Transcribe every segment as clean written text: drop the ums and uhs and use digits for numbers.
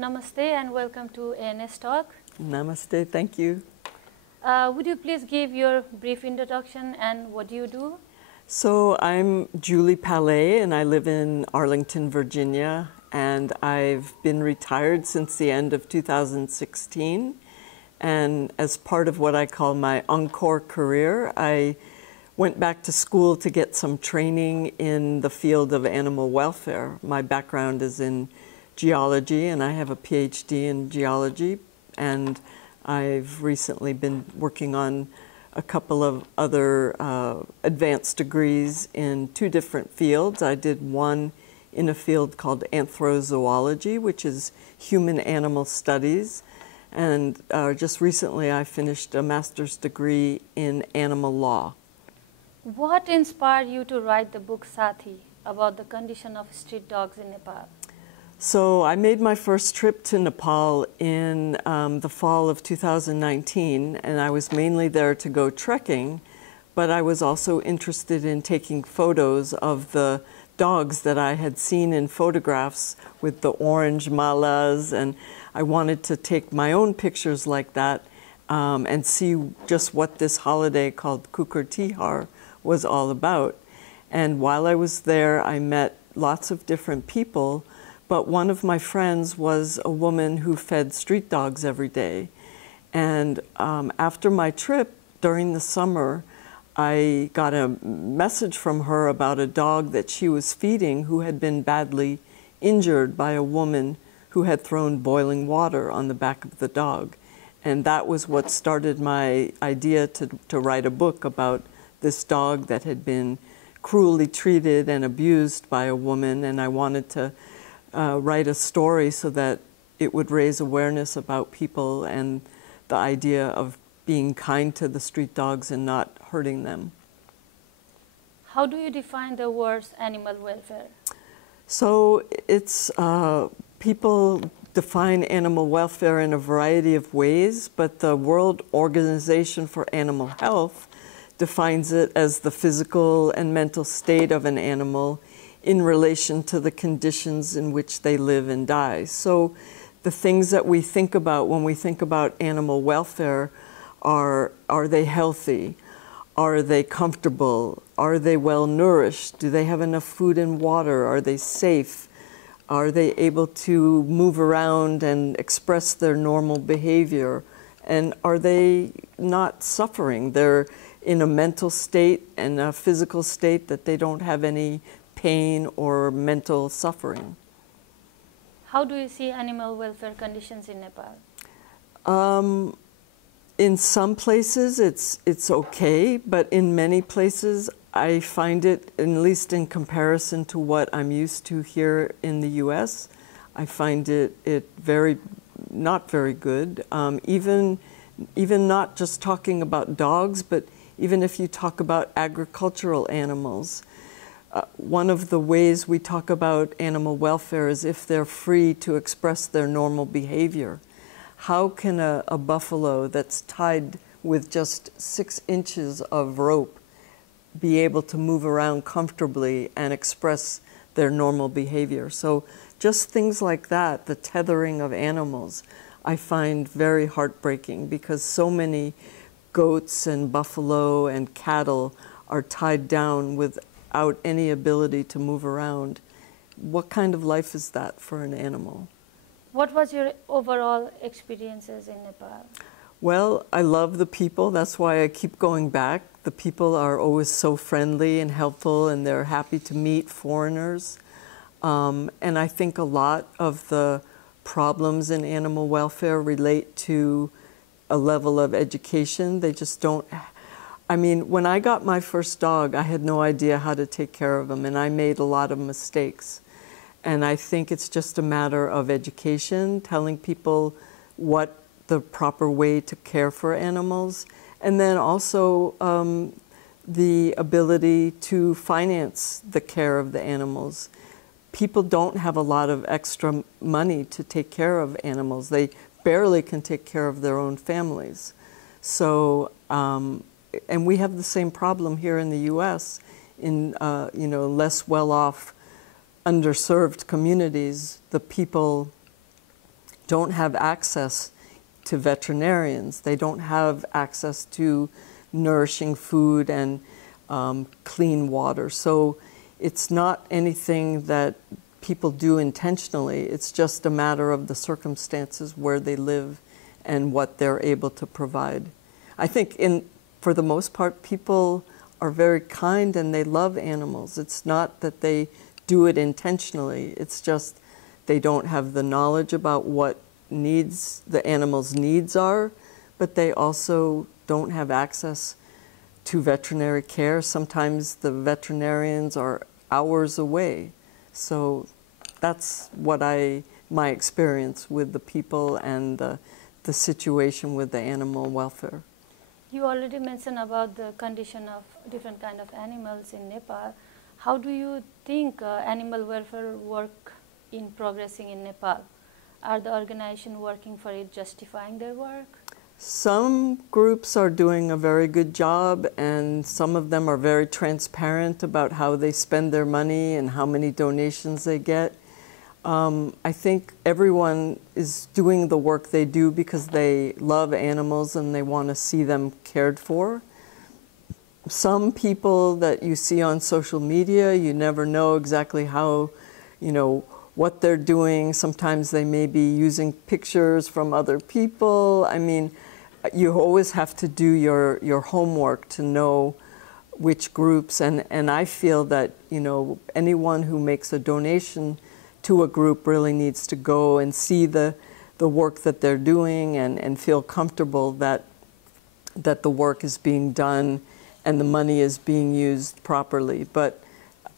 Namaste and welcome to ANS Talk. Namaste, thank you. Would you please give your brief introduction and what do you do? So I'm Julie Palais and I live in Arlington, Virginia, and I've been retired since the end of 2016. And as part of what I call my encore career, I went back to school to get some training in the field of animal welfare. My background is in geology and I have a PhD in geology, and I've recently been working on a couple of other advanced degrees in two different fields. I did one in a field called anthrozoology, which is human-animal studies, and just recently I finished a master's degree in animal law. What inspired you to write the book Sathi about the condition of street dogs in Nepal? So I made my first trip to Nepal in the fall of 2019, and I was mainly there to go trekking, but I was also interested in taking photos of the dogs that I had seen in photographs with the orange malas, and I wanted to take my own pictures like that and see just what this holiday called Kukur Tihar was all about. And while I was there, I met lots of different people. But one of my friends was a woman who fed street dogs every day. And after my trip during the summer, I got a message from her about a dog that she was feeding who had been badly injured by a woman who had thrown boiling water on the back of the dog. And that was what started my idea to write a book about this dog that had been cruelly treated and abused by a woman. And I wanted to write a story so that it would raise awareness about people and the idea of being kind to the street dogs and not hurting them. How do you define the words animal welfare? So it's people define animal welfare in a variety of ways, but the World Organization for Animal Health defines it as the physical and mental state of an animal in relation to the conditions in which they live and die. So the things that we think about when we think about animal welfare are they healthy? Are they comfortable? Are they well nourished? Do they have enough food and water? Are they safe? Are they able to move around and express their normal behavior? And are they not suffering? They're in a mental state and a physical state that they don't have any pain or mental suffering. How do you see animal welfare conditions in Nepal? In some places it's okay, but in many places I find it, at least in comparison to what I'm used to here in the US, I find it not very good. Even not just talking about dogs, but even if you talk about agricultural animals. One of the ways we talk about animal welfare is if they're free to express their normal behavior. How can a buffalo that's tied with just 6 inches of rope be able to move around comfortably and express their normal behavior? So just things like that, the tethering of animals, I find very heartbreaking, because so many goats and buffalo and cattle are tied down without any ability to move around. What kind of life is that for an animal? What was your overall experiences in Nepal? Well, I love the people. That's why I keep going back. The people are always so friendly and helpful, and they're happy to meet foreigners. And I think a lot of the problems in animal welfare relate to a level of education. They just don't. I mean, when I got my first dog, I had no idea how to take care of him, and I made a lot of mistakes. And I think it's just a matter of education, telling people what the proper way to care for animals, and then also the ability to finance the care of the animals. People don't have a lot of extra money to take care of animals. They barely can take care of their own families. So, and we have the same problem here in the U.S. in less well-off, underserved communities. The people don't have access to veterinarians. They don't have access to nourishing food and clean water. So it's not anything that people do intentionally. It's just a matter of the circumstances where they live and what they're able to provide. I think for the most part, people are very kind and they love animals. It's not that they do it intentionally. It's just they don't have the knowledge about what the animal's needs are, but they also don't have access to veterinary care. Sometimes the veterinarians are hours away. So that's what my experience with the people and the situation with the animal welfare. You already mentioned about the condition of different kind of animals in Nepal. How do you think animal welfare work in progressing in Nepal? Are the organizations working for it justifying their work? Some groups are doing a very good job, and some of them are very transparent about how they spend their money and how many donations they get. I think everyone is doing the work they do because they love animals and they want to see them cared for. Some people that you see on social media, you never know exactly how, what they're doing. Sometimes they may be using pictures from other people. I mean, you always have to do your homework to know which groups, and I feel that, anyone who makes a donation to a group really needs to go and see the work that they're doing and feel comfortable that the work is being done and the money is being used properly. But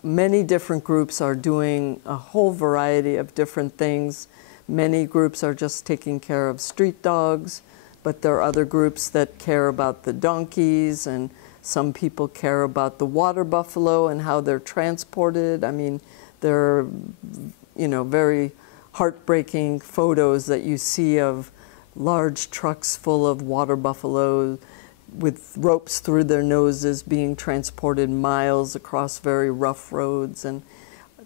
many different groups are doing a whole variety of different things. Many groups are just taking care of street dogs, but there are other groups that care about the donkeys, and some people care about the water buffalo and how they're transported. I mean, there are very heartbreaking photos that you see of large trucks full of water buffalo with ropes through their noses being transported miles across very rough roads. And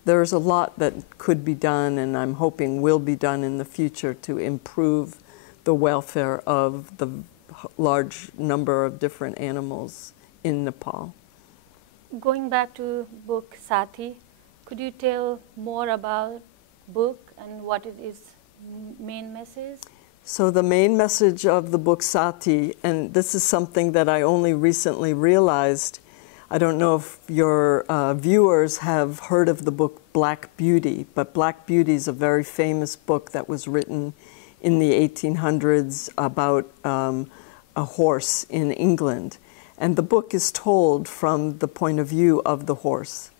there's a lot that could be done, and I'm hoping will be done in the future to improve the welfare of the large number of different animals in Nepal. Going back to book Sathi, could you tell more about book and what it is main message? So the main message of the book Sathi, and this is something that I only recently realized, I don't know if your viewers have heard of the book Black Beauty, but Black Beauty is a very famous book that was written in the 1800s about a horse in England. And the book is told from the point of view of the horse.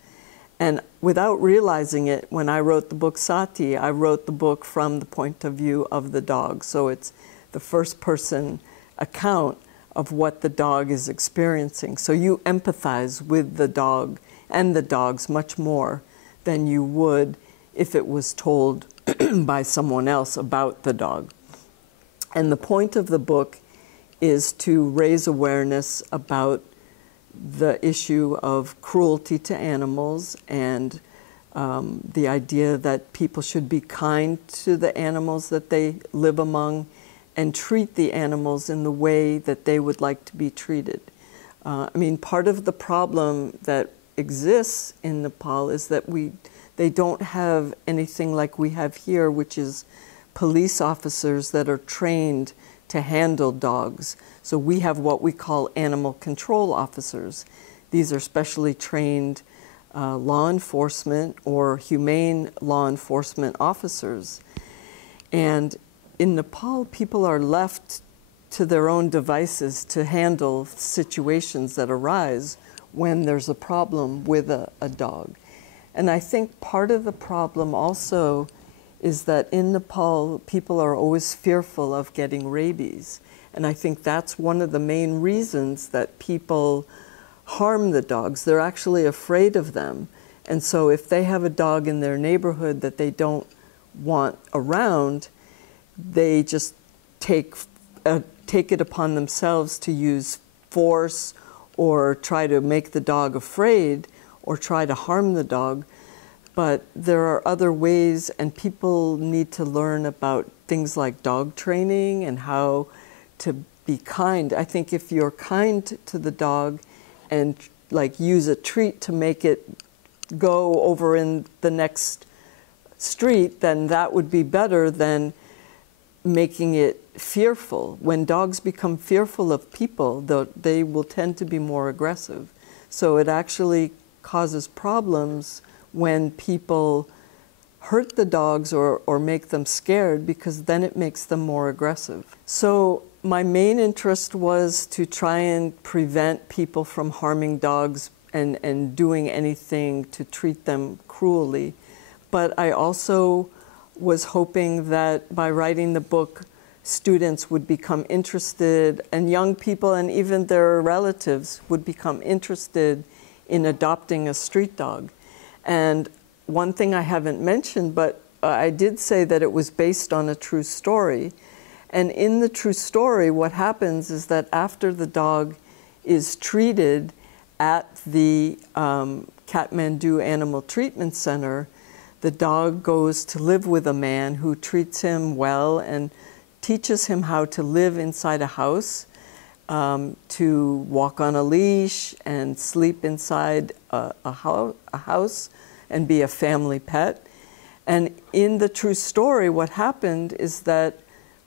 And without realizing it, when I wrote the book Sathi, I wrote the book from the point of view of the dog. So it's the first person account of what the dog is experiencing. So you empathize with the dog and the dogs much more than you would if it was told by someone else about the dog. And the point of the book is to raise awareness about the issue of cruelty to animals and the idea that people should be kind to the animals that they live among and treat the animals in the way that they would like to be treated. I mean, part of the problem that exists in Nepal is that they don't have anything like we have here, which is police officers that are trained to handle dogs. So we have what we call animal control officers. These are specially trained law enforcement or humane law enforcement officers. And in Nepal, people are left to their own devices to handle situations that arise when there's a problem with a dog. And I think part of the problem also is that in Nepal, people are always fearful of getting rabies. And I think that's one of the main reasons that people harm the dogs. They're actually afraid of them. And so if they have a dog in their neighborhood that they don't want around, they just take it upon themselves to use force or try to make the dog afraid or try to harm the dog. but there are other ways, and people need to learn about things like dog training and how to be kind. I think if you're kind to the dog and like use a treat to make it go over in the next street, then that would be better than making it fearful. When dogs become fearful of people, they will tend to be more aggressive. So it actually causes problems when people hurt the dogs or make them scared, because then it makes them more aggressive. So my main interest was to try and prevent people from harming dogs and doing anything to treat them cruelly. But I also was hoping that by writing the book, students would become interested, and young people and even their relatives would become interested in adopting a street dog. And one thing I haven't mentioned, but I did say that it was based on a true story. And in the true story, what happens is that after the dog is treated at the Kathmandu Animal Treatment Center, the dog goes to live with a man who treats him well and teaches him how to live inside a house, to walk on a leash and sleep inside a house and be a family pet. And in the true story, what happened is that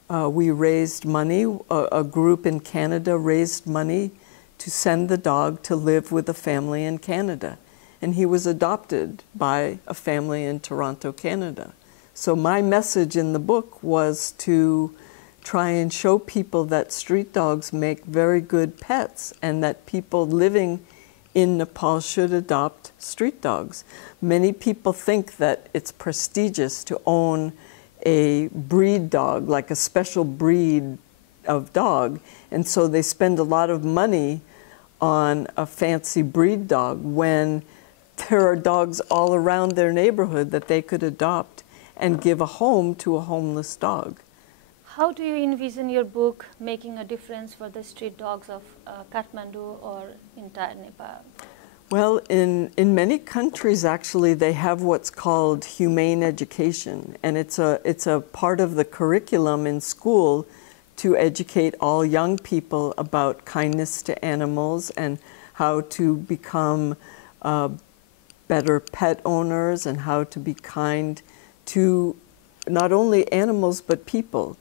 we raised money, a group in Canada raised money to send the dog to live with a family in Canada. And he was adopted by a family in Toronto, Canada. So my message in the book was to try and show people that street dogs make very good pets and that people living in Nepal should adopt street dogs. Many people think that it's prestigious to own a breed dog, like a special breed of dog, and so they spend a lot of money on a fancy breed dog when there are dogs all around their neighborhood that they could adopt and give a home to a homeless dog. How do you envision your book making a difference for the street dogs of Kathmandu or entire Nepal? Well, in many countries, actually, they have what's called humane education, and it's a part of the curriculum in school to educate all young people about kindness to animals and how to become better pet owners and how to be kind to not only animals but people.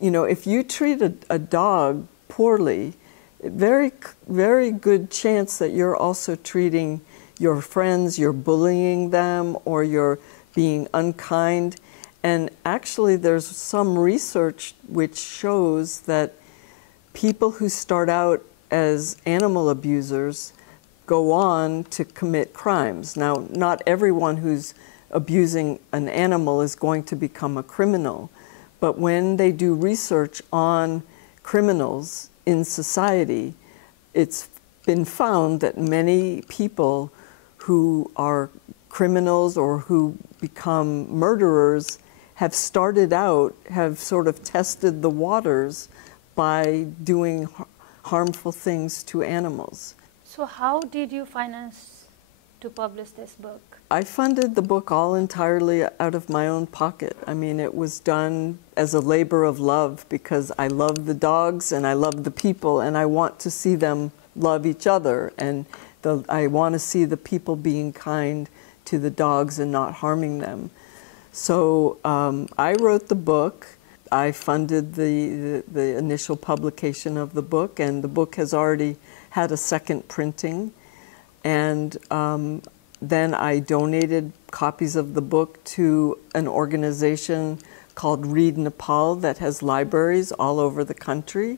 You know, if you treat a dog poorly, very, very good chance that you're also treating your friends, you're bullying them, or you're being unkind. And actually, there's some research which shows that people who start out as animal abusers go on to commit crimes. Now, not everyone who's abusing an animal is going to become a criminal, but when they do research on criminals in society, it's been found that many people who are criminals or who become murderers have started out, have sort of tested the waters by doing harmful things to animals. So how did you finance to publish this book? I funded the book all entirely out of my own pocket. I mean, it was done as a labor of love because I love the dogs and I love the people and I want to see them love each other, and I want to see the people being kind to the dogs and not harming them. So I wrote the book. I funded the initial publication of the book, and the book has already had a second printing. And then I donated copies of the book to an organization called Read Nepal that has libraries all over the country.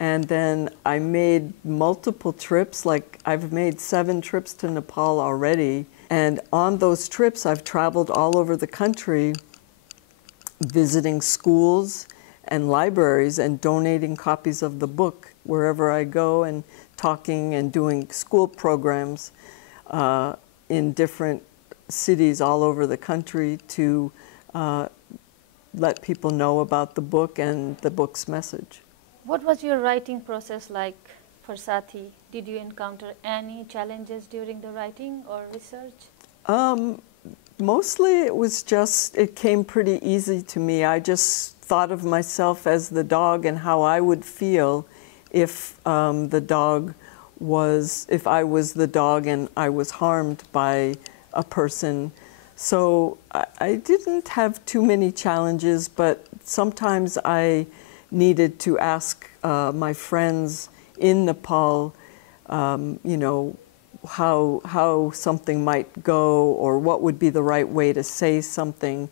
And then I made multiple trips, like I've made 7 trips to Nepal already. And on those trips, I've traveled all over the country, visiting schools and libraries and donating copies of the book wherever I go, and talking and doing school programs in different cities all over the country to let people know about the book and the book's message. What was your writing process like for Sathi? Did you encounter any challenges during the writing or research? Mostly it was just, it came pretty easy to me. I just thought of myself as the dog and how I would feel if if I was the dog and I was harmed by a person. So I didn't have too many challenges, but sometimes I needed to ask my friends in Nepal, you know, how something might go or what would be the right way to say something.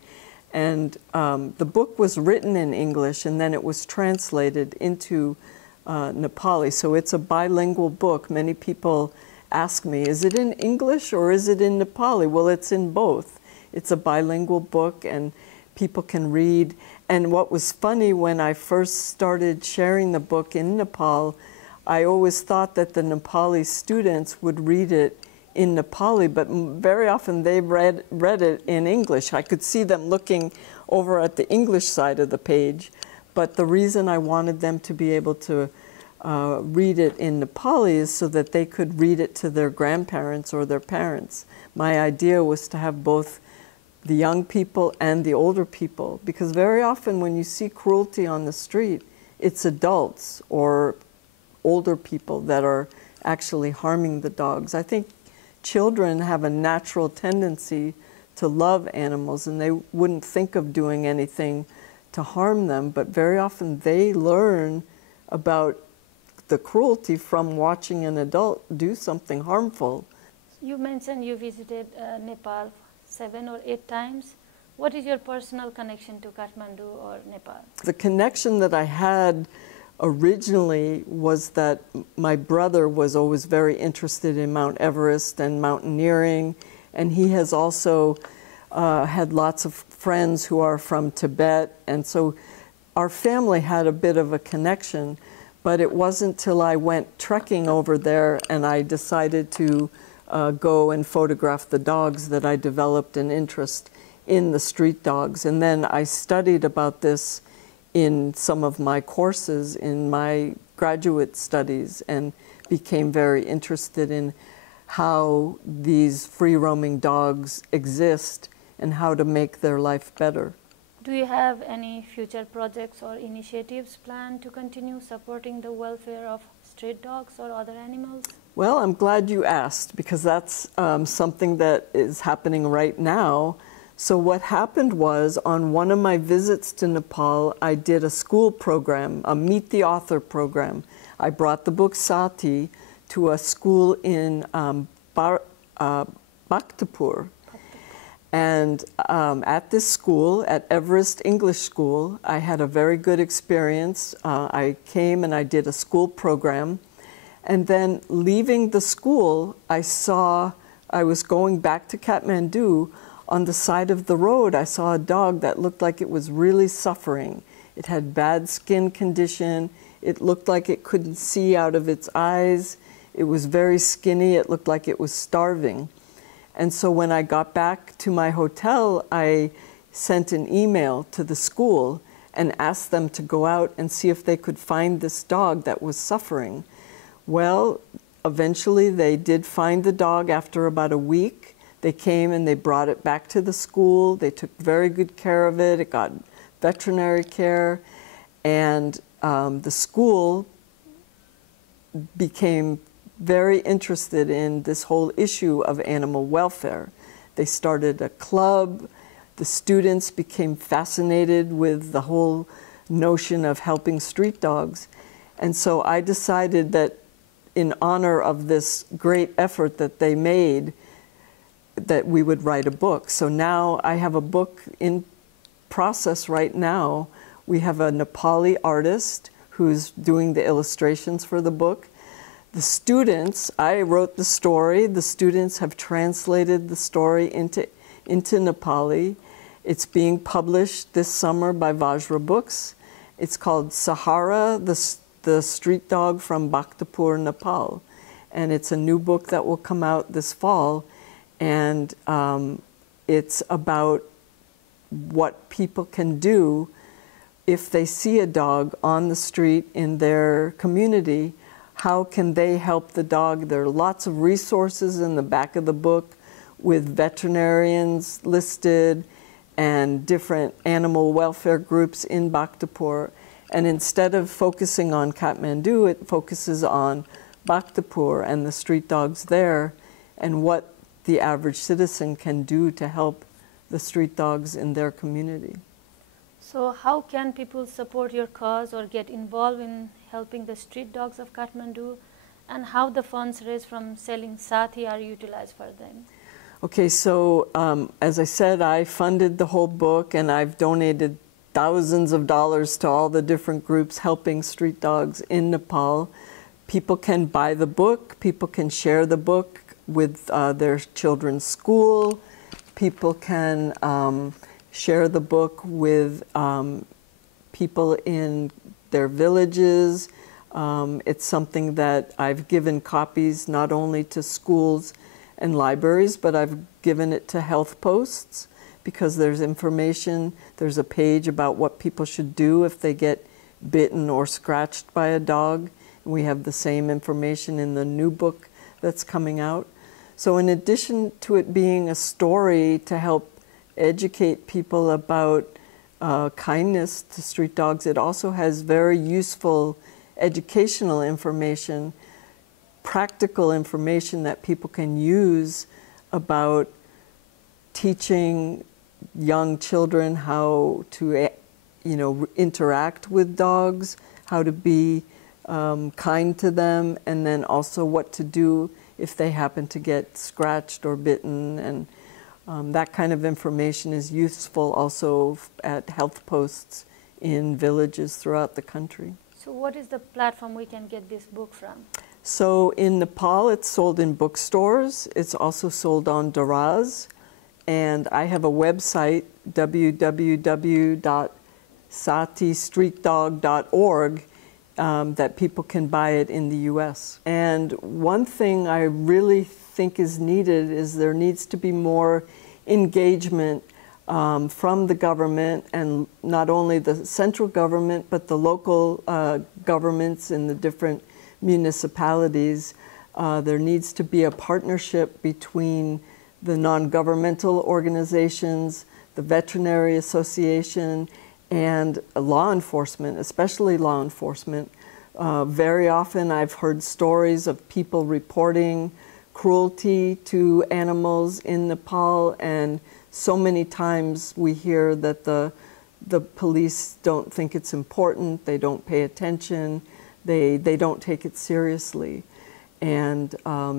And the book was written in English and then it was translated into Nepali. So it's a bilingual book. Many people ask me, is it in English or is it in Nepali? Well, it's in both. It's a bilingual book and people can read. And what was funny, when I first started sharing the book in Nepal, I always thought that the Nepali students would read it in Nepali, but very often they read it in English. I could see them looking over at the English side of the page, but the reason I wanted them to be able to read it in Nepali is so that they could read it to their grandparents or their parents. My idea was to have both the young people and the older people, because very often when you see cruelty on the street, it's adults or older people that are actually harming the dogs. I think children have a natural tendency to love animals and they wouldn't think of doing anything to harm them, but very often they learn about the cruelty from watching an adult do something harmful. You mentioned you visited Nepal 7 or 8 times. What is your personal connection to Kathmandu or Nepal? The connection that I had originally was that my brother was always very interested in Mount Everest and mountaineering, and he has also had lots of friends who are from Tibet, and so our family had a bit of a connection. But it wasn't till I went trekking over there and I decided to go and photograph the dogs that I developed an interest in the street dogs. And then I studied about this in some of my courses in my graduate studies and became very interested in how these free-roaming dogs exist and how to make their life better. Do you have any future projects or initiatives planned to continue supporting the welfare of street dogs or other animals? Well, I'm glad you asked, because that's something that is happening right now. So what happened was, on one of my visits to Nepal, I did a school program, a Meet the Author program. I brought the book Sathi to a school in Bhaktapur. And at this school, at Everest English School, I had a very good experience. I came and I did a school program. And then leaving the school, I was going back to Kathmandu. On the side of the road, I saw a dog that looked like it was really suffering. It had bad skin condition. It looked like it couldn't see out of its eyes. It was very skinny. It looked like it was starving. And so when I got back to my hotel, I sent an email to the school and asked them to go out and see if they could find this dog that was suffering. Well, eventually they did find the dog after about a week. They came and they brought it back to the school. They took very good care of it. It got veterinary care. And the school became very interested in this whole issue of animal welfare. They started a club. The students became fascinated with the whole notion of helping street dogs. And so I decided that in honor of this great effort that they made, that we would write a book. So now I have a book in process right now. We have a Nepali artist who's doing the illustrations for the book. The students, I wrote the story. The students have translated the story into Nepali. It's being published this summer by Vajra Books. It's called Sahara, the Street Dog from Bhaktapur, Nepal. And it's a new book that will come out this fall. And it's about what people can do if they see a dog on the street in their community. How can they help the dog? There are lots of resources in the back of the book with veterinarians listed and different animal welfare groups in Bhaktapur. And instead of focusing on Kathmandu, it focuses on Bhaktapur and the street dogs there and what the average citizen can do to help the street dogs in their community. So how can people support your cause or get involved in helping the street dogs of Kathmandu, and how the funds raised from selling Sathi are utilized for them? Okay, so as I said, I funded the whole book, and I've donated thousands of dollars to all the different groups helping street dogs in Nepal. People can buy the book, people can share the book with their children's school, people can share the book with people in their villages. It's something that I've given copies not only to schools and libraries, but I've given it to health posts because there's information, there's a page about what people should do if they get bitten or scratched by a dog. We have the same information in the new book that's coming out. So in addition to it being a story to help educate people about kindness to street dogs, it also has very useful educational information, practical information that people can use about teaching young children how to, interact with dogs, how to be kind to them, and then also what to do if they happen to get scratched or bitten. And that kind of information is useful also at health posts in villages throughout the country. So what is the platform we can get this book from? So in Nepal, it's sold in bookstores. It's also sold on Daraz. And I have a website, www.sathistreetdog.org, that people can buy it in the US. And one thing I really think is needed is there needs to be more engagement from the government, and not only the central government, but the local governments in the different municipalities. There needs to be a partnership between the non-governmental organizations, the Veterinary Association, and law enforcement, especially law enforcement. Very often I've heard stories of people reporting cruelty to animals in Nepal, and so many times we hear that the police don't think it's important, they don't pay attention, they don't take it seriously. And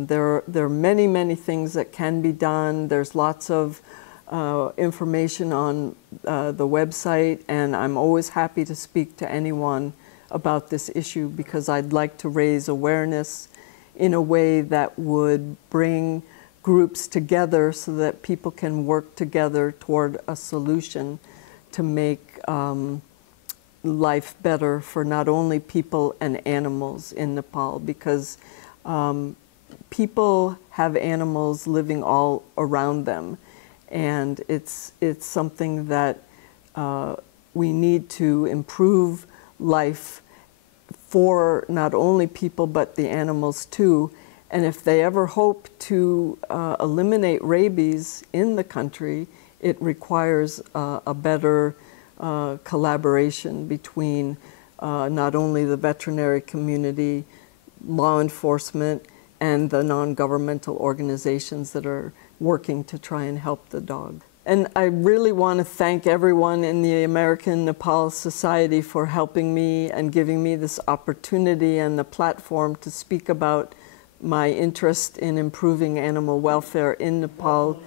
there are many, many things that can be done. There's lots of information on the website, and I'm always happy to speak to anyone about this issue because I'd like to raise awareness in a way that would bring groups together so that people can work together toward a solution to make life better for not only people and animals in Nepal, because people have animals living all around them, and it's something that we need to improve life for not only people but the animals too. And if they ever hope to eliminate rabies in the country, it requires a better collaboration between not only the veterinary community, law enforcement, and the non-governmental organizations that are working to try and help the dog. And I really want to thank everyone in the American Nepal Society for helping me and giving me this opportunity and the platform to speak about my interest in improving animal welfare in Nepal,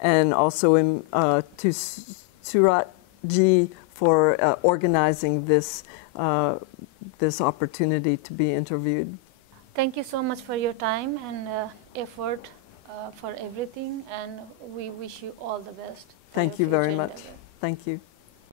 and also to Suratji for organizing this opportunity to be interviewed. Thank you so much for your time and effort for everything, and we wish you all the best. Thank you very much. Thank you.